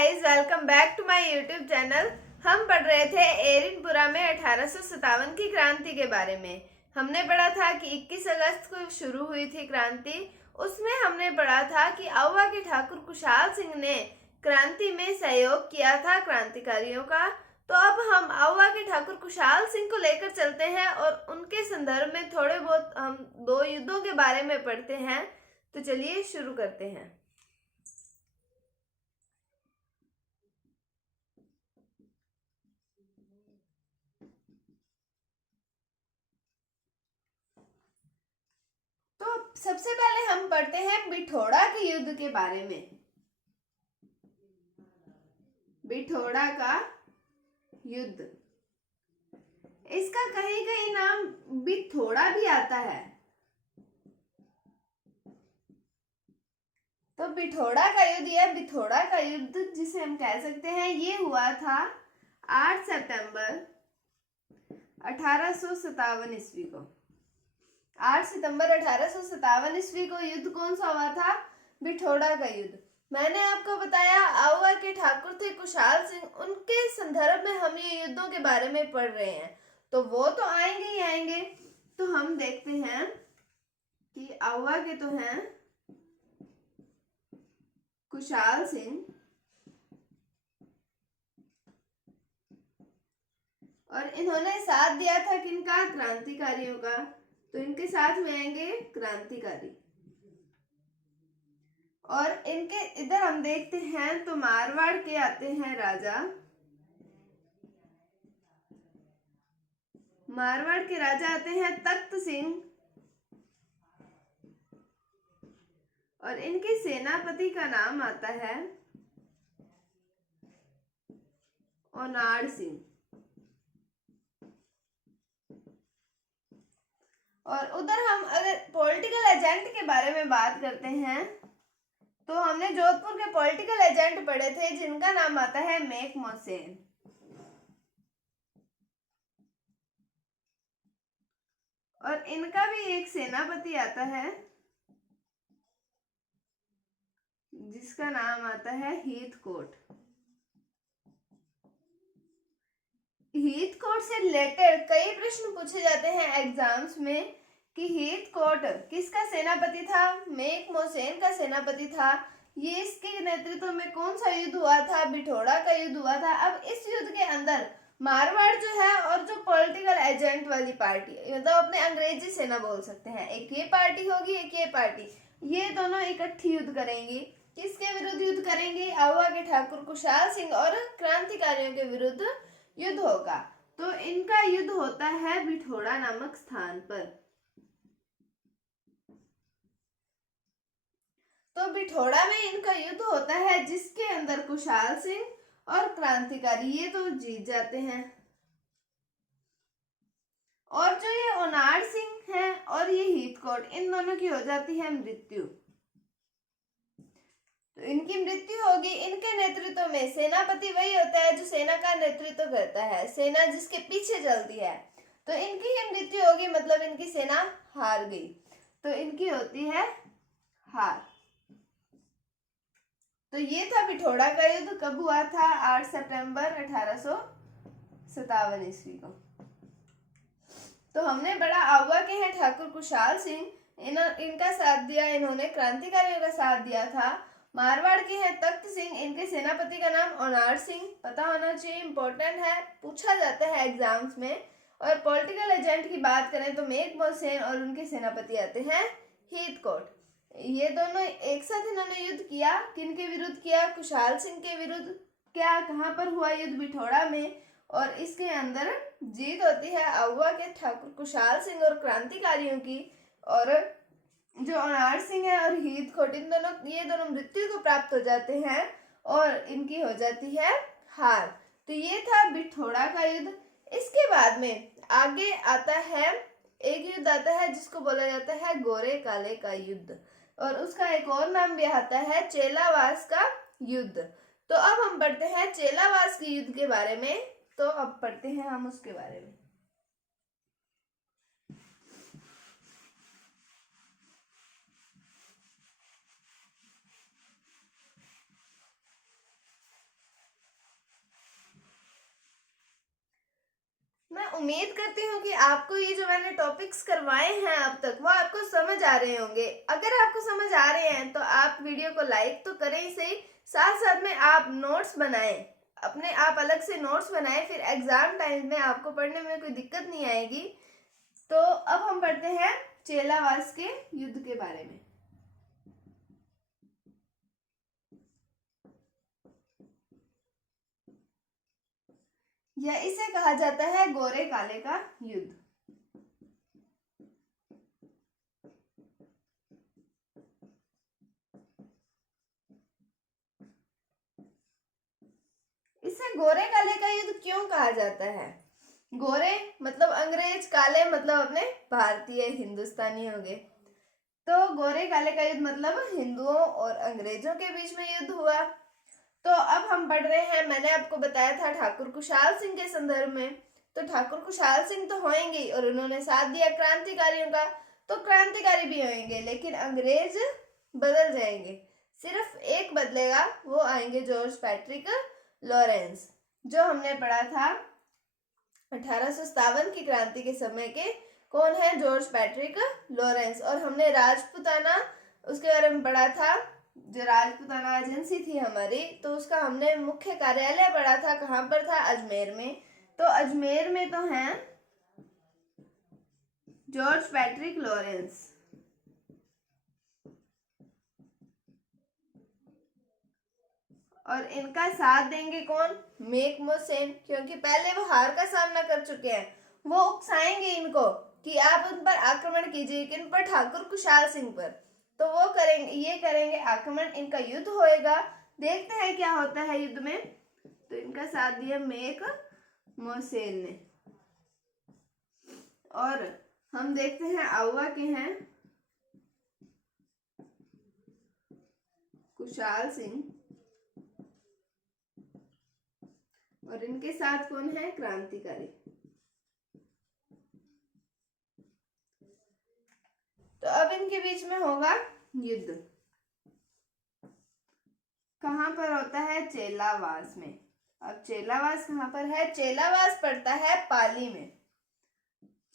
Guys, welcome back to my YouTube channel. हम पढ़ रहे थे एरिनपुरा में 1857 की क्रांति के बारे में। हमने पढ़ा था कि 21 अगस्त को शुरू हुई थी क्रांति। उसमें हमने पढ़ा था कि आउवा के ठाकुर कुशाल सिंह ने क्रांति में सहयोग किया था क्रांतिकारियों का। तो अब हम आउवा के ठाकुर कुशाल सिंह को लेकर चलते हैं और उनके संदर्भ में थोड़े बहुत हम दो युद्धों के बारे में पढ़ते हैं। तो चलिए शुरू करते हैं। तो सबसे पहले हम पढ़ते हैं बिठोड़ा के युद्ध के बारे में। बिठोड़ा का युद्ध, इसका कहीं कहीं नाम बिथोड़ा भी आता है। तो बिठोड़ा का युद्ध या बिथोड़ा का युद्ध जिसे हम कह सकते हैं, ये हुआ था 8 सितंबर 1857 ईस्वी को। 8 सितंबर 1857 ईस्वी को युद्ध कौन सा हुआ था? बिठोड़ा का युद्ध। मैंने आपको बताया आउवा के ठाकुर थे कुशाल सिंह, उनके संदर्भ में हम ये युद्धों के बारे में पढ़ रहे हैं, तो वो तो आएंगे ही आएंगे। तो हम देखते हैं कि आउवा के तो हैं कुशाल सिंह और इन्होंने साथ दिया था किनका? क्रांतिकारियों का। तो इनके साथ में आएंगे क्रांतिकारी। और इनके इधर हम देखते हैं तो मारवाड़ के आते हैं राजा। मारवाड़ के राजा आते हैं तख्त सिंह और इनके सेनापति का नाम आता है ओनाड़ सिंह। और उधर हम अगर पॉलिटिकल एजेंट के बारे में बात करते हैं तो हमने जोधपुर के पॉलिटिकल एजेंट पढ़े थे जिनका नाम आता है मेक मोहसेन। और इनका भी एक सेनापति आता है जिसका नाम आता है हीथकोट। हीथकोट से रिलेटेड कई प्रश्न पूछे जाते हैं एग्जाम्स में कि हीथकोट किसका सेनापति था? मेक मोहसेन का सेनापति था। ये इसके नेतृत्व में कौन सा युद्ध हुआ था? बिठोड़ा का युद्ध हुआ था। अब इस युद्ध के अंदर मारवाड़ जो है और जो पॉलिटिकल एजेंट वाली पार्टी, मतलब अपने अंग्रेजी सेना बोल सकते हैं, एक ये पार्टी होगी एक ये पार्टी, ये दोनों इकट्ठी युद्ध करेंगी। किसके विरुद्ध युद्ध करेंगे? आउवा के ठाकुर कुशाल सिंह और क्रांतिकारियों के विरुद्ध युद्ध होगा। तो इनका युद्ध होता है बिठोड़ा नामक स्थान पर। तो बिठोड़ा में इनका युद्ध होता है जिसके अंदर कुशाल सिंह और क्रांतिकारी ये तो जीत जाते हैं। और जो ये ओनाड़ सिंह है और ये हीथकोट, इन दोनों की हो जाती है मृत्यु। तो इनकी मृत्यु होगी। इनके नेतृत्व में सेनापति वही होता है जो सेना का नेतृत्व करता है, सेना जिसके पीछे चलती है। तो इनकी ही मृत्यु होगी, मतलब इनकी सेना हार गई। तो इनकी होती है हार। तो ये था बिठोड़ा का युद्ध। कब हुआ था? 8 सितंबर 1857 ईस्वी को। तो हमने पढ़ा आउवा के हैं ठाकुर कुशाल सिंह, इनका साथ दिया, इन्होंने क्रांतिकारियों का साथ दिया था। मारवाड़ के हैं तख्त सिंह, इनके सेनापति का नाम ओनाड़ सिंह, पता होना चाहिए, इंपॉर्टेंट है, पूछा जाता है एग्जाम्स में। और पॉलिटिकल एजेंट की बात करें तो मेक मोहसेन और उनके सेनापति आते हैं हीथकोट। ये दोनों एक साथ इन्होंने युद्ध किया। किनके विरुद्ध किया? कुशाल सिंह के विरुद्ध। क्या, कहाँ पर हुआ युद्ध? बिठोड़ा में। और इसके अंदर जीत होती है आउवा के ठाकुर कुशाल सिंह और क्रांतिकारियों की। और जो ओनाड़ सिंह है और हीथकोट, इन दोनों, ये दोनों मृत्यु को प्राप्त हो जाते हैं और इनकी हो जाती है हार। तो ये था बिठोड़ा का युद्ध। इसके बाद में आगे आता है एक युद्ध आता है जिसको बोला जाता है गोरे काले का युद्ध, और उसका एक और नाम भी आता है चेलावास का युद्ध। तो अब हम पढ़ते हैं चेलावास के युद्ध के बारे में। तो अब पढ़ते हैं हम उसके बारे में। उम्मीद करती हूँ कि आपको ये जो मैंने टॉपिक्स करवाए हैं अब तक वो आपको समझ आ रहे होंगे। अगर आपको समझ आ रहे हैं तो आप वीडियो को लाइक तो करें ही सही, साथ साथ में आप नोट्स बनाएं, अपने आप अलग से नोट्स बनाएं, फिर एग्जाम टाइम में आपको पढ़ने में कोई दिक्कत नहीं आएगी। तो अब हम पढ़ते हैं चेलावास के युद्ध के बारे में। यह इसे कहा जाता है गोरे काले का युद्ध। इसे गोरे काले का युद्ध क्यों कहा जाता है? गोरे मतलब अंग्रेज, काले मतलब अपने भारतीय हिंदुस्तानी हो गए। तो गोरे काले का युद्ध मतलब हिंदुओं और अंग्रेजों के बीच में युद्ध हुआ। तो अब हम पढ़ रहे हैं, मैंने आपको बताया था ठाकुर कुशाल सिंह के संदर्भ में। तो ठाकुर कुशाल सिंह तो होंगे और उन्होंने साथ दिया क्रांतिकारियों का, तो क्रांतिकारी भी होंगे, लेकिन अंग्रेज बदल जाएंगे। सिर्फ एक बदलेगा, वो आएंगे जॉर्ज पैट्रिक लॉरेंस, जो हमने पढ़ा था 1857 की क्रांति के समय के। कौन है? George Patrick Lawrence. और हमने राजपूताना उसके बारे में पढ़ा था, जो राजपूताना एजेंसी थी हमारी, तो उसका हमने मुख्य कार्यालय पढ़ा था। कहाँ पर था? अजमेर में। तो अजमेर में तो हैं जॉर्ज पैट्रिक लॉरेंस। और इनका साथ देंगे कौन? मेक मोहसेन, क्योंकि पहले वो हार का सामना कर चुके हैं। वो उकसाएंगे इनको कि आप उन पर आक्रमण कीजिए, किन पर? ठाकुर कुशाल सिंह पर। तो वो करेंगे, ये करेंगे आक्रमण, इनका युद्ध होएगा। देखते हैं क्या होता है युद्ध में। तो इनका साथ दिया मेक मोहसेन ने। और हम देखते हैं आउवा के हैं कुशाल सिंह, और इनके साथ कौन है? क्रांतिकारी। तो अब इनके बीच में होगा युद्ध। कहां पर होता है? चेलावास में। अब चेलावास कहां पर है? चेलावास पड़ता है पाली में।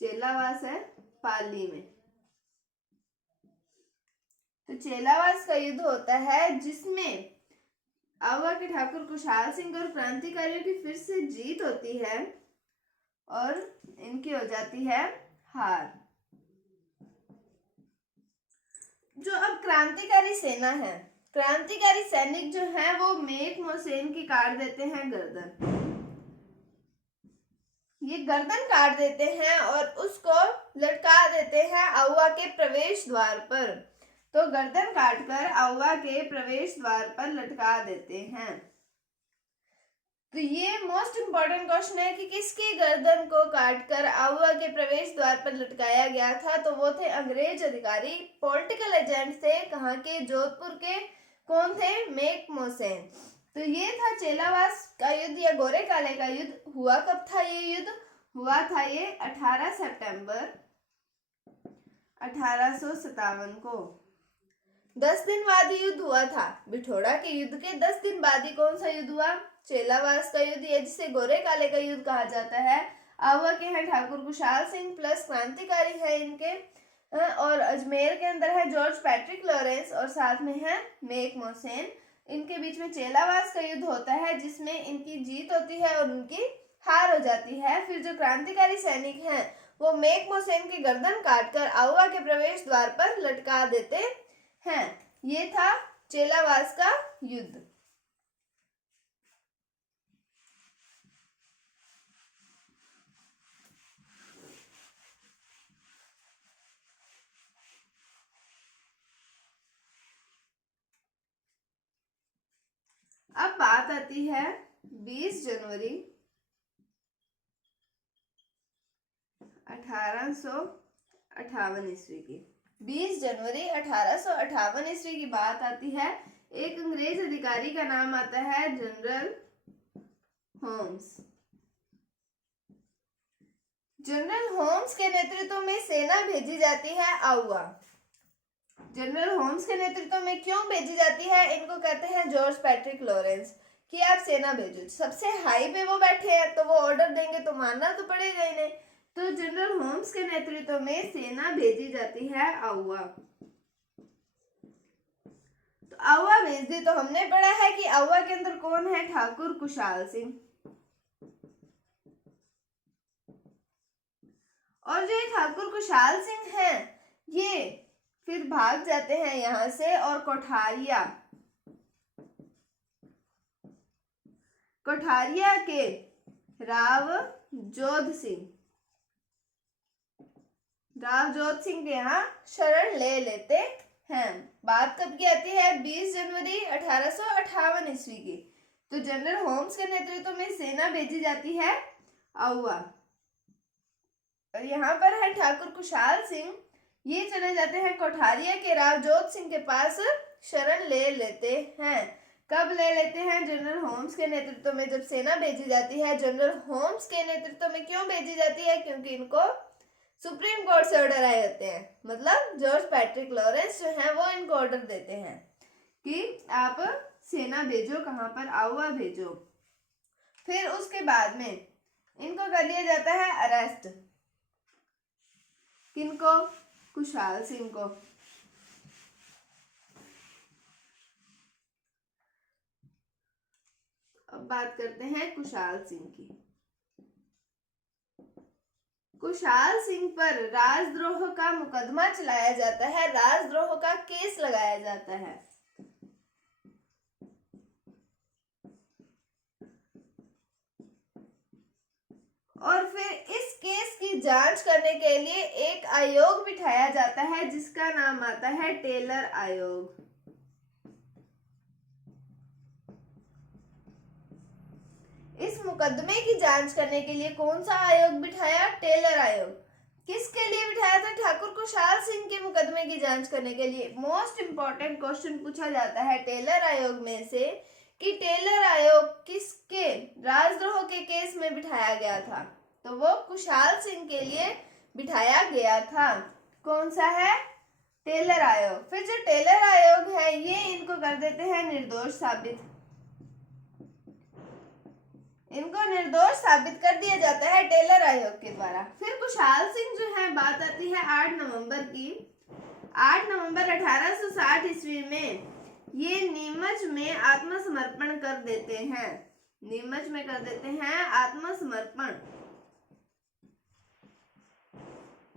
चेलावास है पाली में। तो चेलावास का युद्ध होता है, जिसमें आवा के ठाकुर कुशाल सिंह और क्रांतिकारियों की फिर से जीत होती है और इनकी हो जाती है हार। जो अब क्रांतिकारी सेना है, क्रांतिकारी सैनिक जो है, वो मेक मोहसेन की काट देते हैं गर्दन। ये गर्दन काट देते हैं और उसको लटका देते हैं आउवा के प्रवेश द्वार पर। तो गर्दन काटकर आउवा के प्रवेश द्वार पर लटका देते हैं। तो ये मोस्ट इंपॉर्टेंट क्वेश्चन है कि किसकी गर्दन को काटकर आउवा के प्रवेश द्वार पर लटकाया गया था? तो वो थे अंग्रेज अधिकारी, पॉलिटिकल एजेंट थे। कहाँ के? जोधपुर के। कौन थे? Make Mohsen. तो ये था चेलावास का युद्ध या गोरे काले का युद्ध। हुआ कब था ये युद्ध? हुआ था ये 18 सितंबर 1857 को। 10 दिन बाद युद्ध हुआ था। बिठोड़ा के युद्ध के 10 दिन बाद ही कौन सा युद्ध हुआ? चेलावास का युद्ध, या जिसे गोरे काले का युद्ध कहा जाता है। आवा के हैं ठाकुर कुशाल सिंह प्लस क्रांतिकारी है इनके, और अजमेर के अंदर है जॉर्ज पैट्रिक लॉरेंस, और साथ में है मेक मोहसेन। इनके बीच में चेलावास का युद्ध होता है, जिसमें इनकी जीत होती है और उनकी हार हो जाती है। फिर जो क्रांतिकारी सैनिक हैं, वो मेक मोहसेन की गर्दन काटकर आउवा के प्रवेश द्वार पर लटका देते हैं। ये था चेलावास का युद्ध। अब बात आती है 20 जनवरी 1858 ईस्वी की। 20 जनवरी 1858 ईस्वी की बात आती है। एक अंग्रेज अधिकारी का नाम आता है जनरल होम्स। जनरल होम्स के नेतृत्व में सेना भेजी जाती है आउवा। जनरल होम्स के नेतृत्व में क्यों भेजी जाती है? इनको कहते हैं जॉर्ज पैट्रिक लॉरेंस। कि आप सेना भेजो। सबसे हाई पे वो बैठे हैं तो वो ऑर्डर देंगे तो मानना तो पड़ेगा ही नहीं। तो जनरल होम्स के नेतृत्व में सेना भेजी जाती है आउवा। तो आउवा भेज दी। तो हमने पढ़ा है कि आउवा के अंदर कौन है, ठाकुर कुशाल सिंह। और जो ठाकुर कुशाल सिंह हैं ये फिर भाग जाते हैं यहां से और कोठारिया के राव जोध सिंह के यहाँ शरण ले लेते हैं। बात कब की आती है, 20 जनवरी 1858 ईस्वी की। तो जनरल होम्स के नेतृत्व में सेना भेजी जाती है आउवा। और यहाँ पर है ठाकुर कुशाल सिंह, ये चले जाते हैं कोठारिया के राव जोध सिंह के पास शरण ले लेते हैं। कब ले लेते हैं, जनरल होम्स के नेतृत्व में जब सेना भेजी जाती है। जनरल होम्स के नेतृत्व में क्यों भेजी जाती है, क्योंकि इनको सुप्रीम कोर्ट से ऑर्डर आए होते हैं। मतलब जॉर्ज पैट्रिक लॉरेंस जो है वो इनको ऑर्डर देते हैं कि आप सेना भेजो, कहां पर, आउवा भेजो। फिर उसके बाद में इनको कर लिया जाता है अरेस्ट। किनको, कुशाल सिंह को। अब बात करते हैं कुशाल सिंह की। कुशाल सिंह पर राजद्रोह का मुकदमा चलाया जाता है, राजद्रोह का केस लगाया जाता है। और फिर इस केस की जांच करने के लिए एक आयोग बिठाया जाता है जिसका नाम आता है टेलर आयोग। इस मुकदमे की जांच करने के लिए कौन सा आयोग बिठाया, टेलर आयोग। किसके लिए बिठाया था, ठाकुर कुशाल सिंह के मुकदमे की जांच करने के लिए। मोस्ट इंपॉर्टेंट क्वेश्चन पूछा जाता है टेलर आयोग में से कि टेलर आयोग किसके राजद्रोह के केस में बिठाया गया था। तो वो कुशाल सिंह के लिए बिठाया गया था। कौन सा है, टेलर आयोग। फिर जो टेलर आयोग है ये इनको कर देते हैं निर्दोष साबित। इनको निर्दोष साबित कर दिया जाता है टेलर आयोग के द्वारा। फिर कुशाल सिंह जो है, बात आती है 8 नवंबर की। 8 नवंबर 1860 ईस्वी में ये नीमच में आत्मसमर्पण कर देते हैं। नीमच में कर देते हैं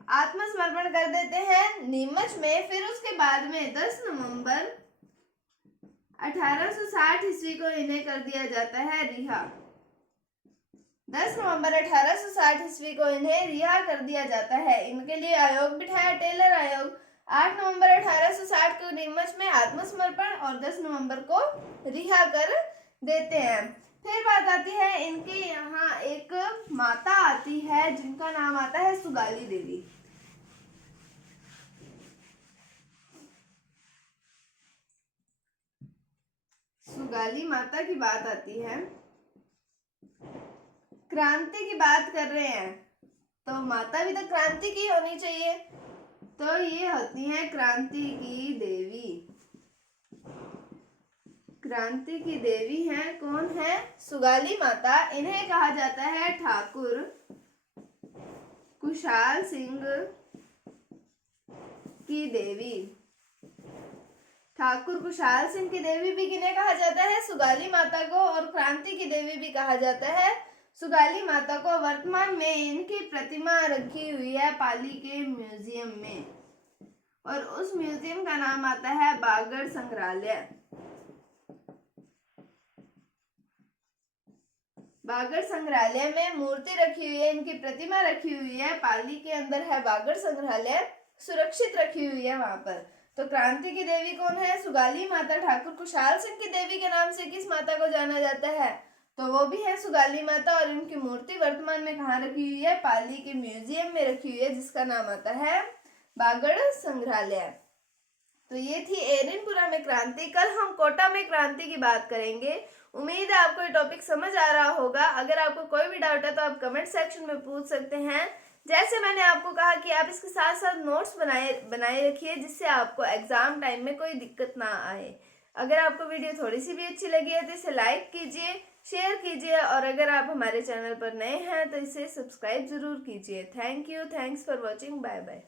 आत्मसमर्पण कर देते हैं नीमच में। फिर उसके बाद में 10 नवंबर 1860 ईस्वी को इन्हें कर दिया जाता है रिहा। 10 नवंबर 1860 ईस्वी को इन्हें रिहा कर दिया जाता है। इनके लिए आयोग बिठाया टेलर आयोग। 8 नवंबर 1860 को नीमच में आत्मसमर्पण और 10 नवंबर को रिहा कर देते हैं। फिर बात आती है इनके यहाँ एक माता आती है जिनका नाम आता है सुगाली देवी। सुगाली माता की बात आती है। क्रांति की बात कर रहे हैं तो माता भी तो क्रांति की होनी चाहिए। तो ये होती है क्रांति की देवी। क्रांति की देवी है, कौन है, सुगाली माता। इन्हें कहा जाता है ठाकुर कुशाल सिंह की देवी। ठाकुर कुशाल सिंह की देवी भी किन्हें कहा जाता है, सुगाली माता को। और क्रांति की देवी भी कहा जाता है सुगाली माता को। वर्तमान में इनकी प्रतिमा रखी हुई है पाली के म्यूजियम में और उस म्यूजियम का नाम आता है बागड़ संग्रहालय। बागड़ संग्रहालय में मूर्ति रखी हुई है, इनकी प्रतिमा रखी हुई है, पाली के अंदर है बागड़ संग्रहालय, सुरक्षित रखी हुई है वहां पर। तो क्रांति की देवी कौन है, सुगाली माता। ठाकुर कुशाल सिंह की देवी के नाम से किस माता को जाना जाता है, तो वो भी है सुगाली माता। और इनकी मूर्ति वर्तमान में कहाँ रखी हुई है, पाली के म्यूजियम में रखी हुई है जिसका नाम आता है बागड़ संग्रहालय। तो ये थी एरनपुरा में क्रांति। कल हम कोटा में क्रांति की बात करेंगे। उम्मीद है आपको ये टॉपिक समझ आ रहा होगा। अगर आपको कोई भी डाउट है तो आप कमेंट सेक्शन में पूछ सकते हैं। जैसे मैंने आपको कहा कि आप इसके साथ साथ नोट्स बनाए रखिए जिससे आपको एग्जाम टाइम में कोई दिक्कत ना आए। अगर आपको वीडियो थोड़ी सी भी अच्छी लगी है तो इसे लाइक कीजिए, शेयर कीजिए और अगर आप हमारे चैनल पर नए हैं तो इसे सब्सक्राइब ज़रूर कीजिए। Thank you, thanks for watching, bye bye.